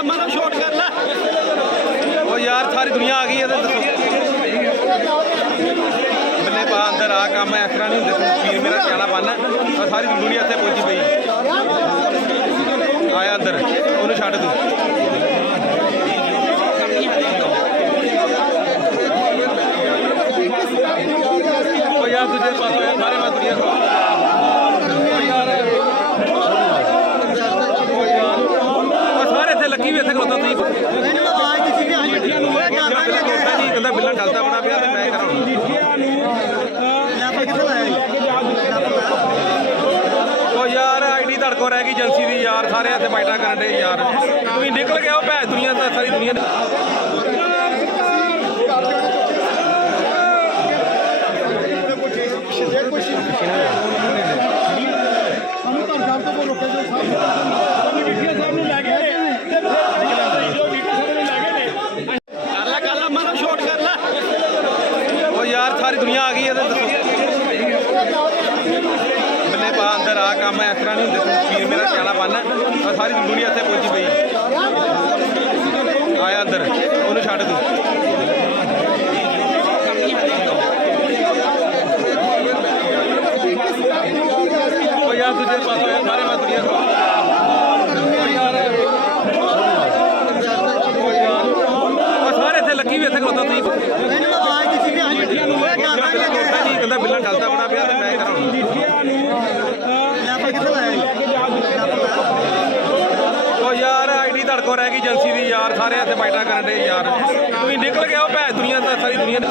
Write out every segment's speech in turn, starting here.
ਕੱਲਾ ਮਾਰੋ ਸ਼ਾਟ ਕਰ ਲੈ। ਉਹ ਯਾਰ, ਸਾਰੀ ਦੁਨੀਆ ਆ ਗਈ ਹੈ ਬੱਲੇ ਪਾ ਅੰਦਰ ਆ ਕੰਮ ਇਸ ਤਰ੍ਹਾਂ ਨਹੀਂ ਹੁੰਦੇ, ਤੂੰ ਵੀਰ ਮੇਰਾ ਸਿਆਣਾ ਬੰਨ ਸਾਰੀ ਦੁਨੀਆ ਇੱਥੇ ਪਹੁੰਚੀ ਪਈ। ਆਇਆ ਅੰਦਰ, ਉਹਨੂੰ ਛੱਡ ਤੂੰ। ਉਹ ਯਾਰ, ਦੂਜੇ ਪਾਸੋਂ ਸਾਰੇ ਮੈਂ ਦੁਨੀਆ ਤੋਂ ਉਹ ਯਾਰ ਉਹ ਯਾਰ ਉਹ ਸਾਰੇ ਇੱਥੇ ਖਲੋਤਾ ਤੁਸੀਂ? ਮੈਨੂੰ ਆਵਾਜ਼ ਦਿੱਤੀ ਤੇ ਹਾਂਜੀ। ਓਏ ਜਿਹੜਾ ਬਿੱਲਾ ਟੁੱਟਦਾ ਨਹੀਂ ਕਹਿੰਦਾ ਬਿੱਲਾ ਡਲਦਾ ਬਣਾ ਪਿਆ ਤੇ ਮੈਂ ਕਰਾਂ। ਕਿੱਥੇ ਲਾਇਆ ਉਹ ਯਾਰ ਆਈਡੀ ਧੜਕੋ ਰਹਿ ਗਈ ਏਜੰਸੀ ਦੀ ਯਾਰ ਸਾਰੇ ਇੱਥੇ ਬਾਈਟਾਂ ਕਰਨ ਦੇ ਯਾਰ। ਤੁਸੀਂ ਨਿਕਲ ਗਏ ਹੋ ਭੈ ਦੁਨੀਆ ਦਾ ਸਾਰੀ ਦੁਨੀਆ ਦਾ ਸਾਨੂੰ ਘਰ ਸਾਹਿਬ ਤੋਂ ਰੋਕੇ ਜੋ ਸਾਹਿਬ ਸਾਨੂੰ ਡਿਟੀਆ ਸਾਹਿਬ ਨੂੰ ਲੈ ਗਏ ਨੇ ਤੇ ਜੋ ਡਿਟੀਆ ਸਾਹਿਬ ਨੂੰ ਲੈ ਗਏ ਨੇ ਕਰ ਲੈ ਕੱਲਾ ਮਾਰੋ ਸ਼ਾਟ ਕਰ ਲੈ ਉਹ ਯਾਰ ਸਾਰੀ ਦੁਨੀਆ ਆ ਗਈ ਹੈ ਬੱਲੇ ਪਾ ਅੰਦਰ ਆ ਕੰਮ ਇਸ ਤਰ੍ਹਾਂ ਨਹੀਂ ਹੁੰਦੇ ਤੂੰ ਵੀਰ ਮੇਰਾ ਸਿਆਣਾ ਬੰਨ ਸਾਰੀ ਦੁਨੀਆ ਇੱਥੇ ਪਹੁੰਚੀ ਪਈ। ਆਇਆ ਅੰਦਰ, ਉਹਨੂੰ ਛੱਡ ਤੂੰ ਉਹ ਯਾਰ ਦੂਜੇ ਪਾਸੋਂ ਯਾਰ ਸਾਰੇ ਮੈਂ ਦੁਨੀਆ ਤੋਂ ਉਹ ਯਾਰ ਉਹ ਯਾਰ ਉਹ ਸਾਰੇ ਇੱਥੇ ਲੱਗੀ ਵੀ ਇੱਥੇ ਖਲੋਤਾ ਤੁਸੀਂ ਮੈਨੂੰ ਆਵਾਜ਼ ਦਿੱਤੀ ਤੇ ਹਾਂਜੀ ਓਏ ਜਿਹੜਾ ਬਿੱਲਾ ਟੁੱਟਦਾ ਨਹੀਂ ਕਹਿੰਦਾ ਬਿੱਲਾ ਡਲਦਾ ਬਣਾ ਪਿਆ ਤੇ ਮੈਂ ਕਰਾਂ ਲੈਪਰ ਕਿੱਥੇ ਲਾਇਆ ਉਹ ਯਾਰ ਆਈਡੀ ਧੜਕੋ ਰਹਿ ਗਈ ਏਜੰਸੀ ਦੀ ਯਾਰ, ਸਾਰੇ ਇੱਥੇ ਬਾਈਟਾਂ ਕਰਨ ਦੇ ਯਾਰ। ਤੁਸੀਂ ਨਿਕਲ ਗਿਆ ਹੋ ਭੈ ਦੁਨੀਆ ਦਾ ਸਾਰੀ ਦੁਨੀਆ ਦਾ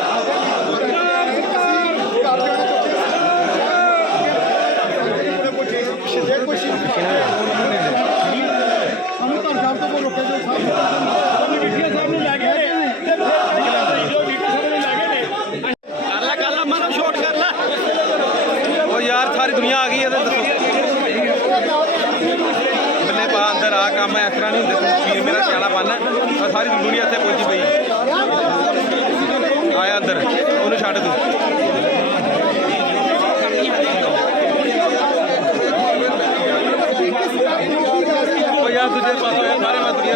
ਸਾਨੂੰ ਘਰ ਸਾਹਿਬ ਤੋਂ ਰੋਕੇ ਜੋ ਸਾਹਿਬ ਸਾਨੂੰ ਡਿਟੀਆ ਸਾਹਿਬ ਨੂੰ ਲੈ ਗਏ ਨੇ ਤੇ ਜੋ ਡਿਟੀਆ ਸਾਹਿਬ ਨੂੰ ਲੈ ਗਏ ਨੇ ਕਰ ਲੈ ਕੱਲਾ ਮਾਰੋ ਸ਼ਾਟ ਕਰ ਲੈ ਉਹ ਯਾਰ ਸਾਰੀ ਦੁਨੀਆ ਆ ਗਈ ਹੈ ਦੱਸੋ। ਬੱਲੇ ਪਾ ਅੰਦਰ ਆ ਕੰਮ ਇਸ ਤਰ੍ਹਾਂ ਨਹੀਂ ਹੁੰਦੇ ਵੀਰ, ਮੇਰਾ ਸਿਆਣਾ ਬੰਨ ਸਾਰੀ ਦੁਨੀਆ ਇੱਥੇ ਪਹੁੰਚੀ ਪਈ ਆਇਆ ਅੰਦਰ, ਉਹਨੂੰ ਛੱਡ ਤੂੰ। ਉਹ ਯਾਰ, ਦੂਜੇ ਪਾਸੋਂ ਸਾਰੇ ਮੈਂ ਦੁਨੀਆ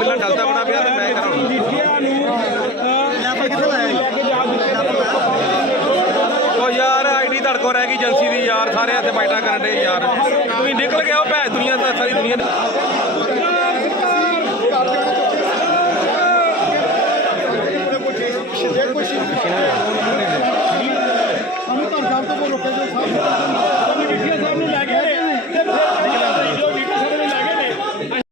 ਪਹਿਲਾਂ ਡਲਦਾ ਬਣਾ ਪਿਆ ਤੇ ਮੈਂ ਕਰਾਉਣਾ। ਉਹ ਯਾਰ ਆਈਡੀ ਧੜਕੋ ਰਹਿ ਗਈ ਏਜੰਸੀ ਦੀ ਯਾਰ, ਸਾਰੇ ਹੱਥੇ ਬਾਈਟਾਂ ਕਰਨ ਦੇ ਯਾਰ। ਤੁਸੀਂ ਨਿਕਲ ਗਿਆ ਉਹ ਭੈ ਦੁਨੀਆ ਦਾ ਸਾਰੀ ਦੁਨੀਆ ਜੇ ਕੋਈ ਸ਼ਿਕਾਇਤ ਸਾਨੂੰ ਘਰ ਜਾਣ ਤੋਂ ਰੋਕੇ ਜੋ ਸਾਹਿਬ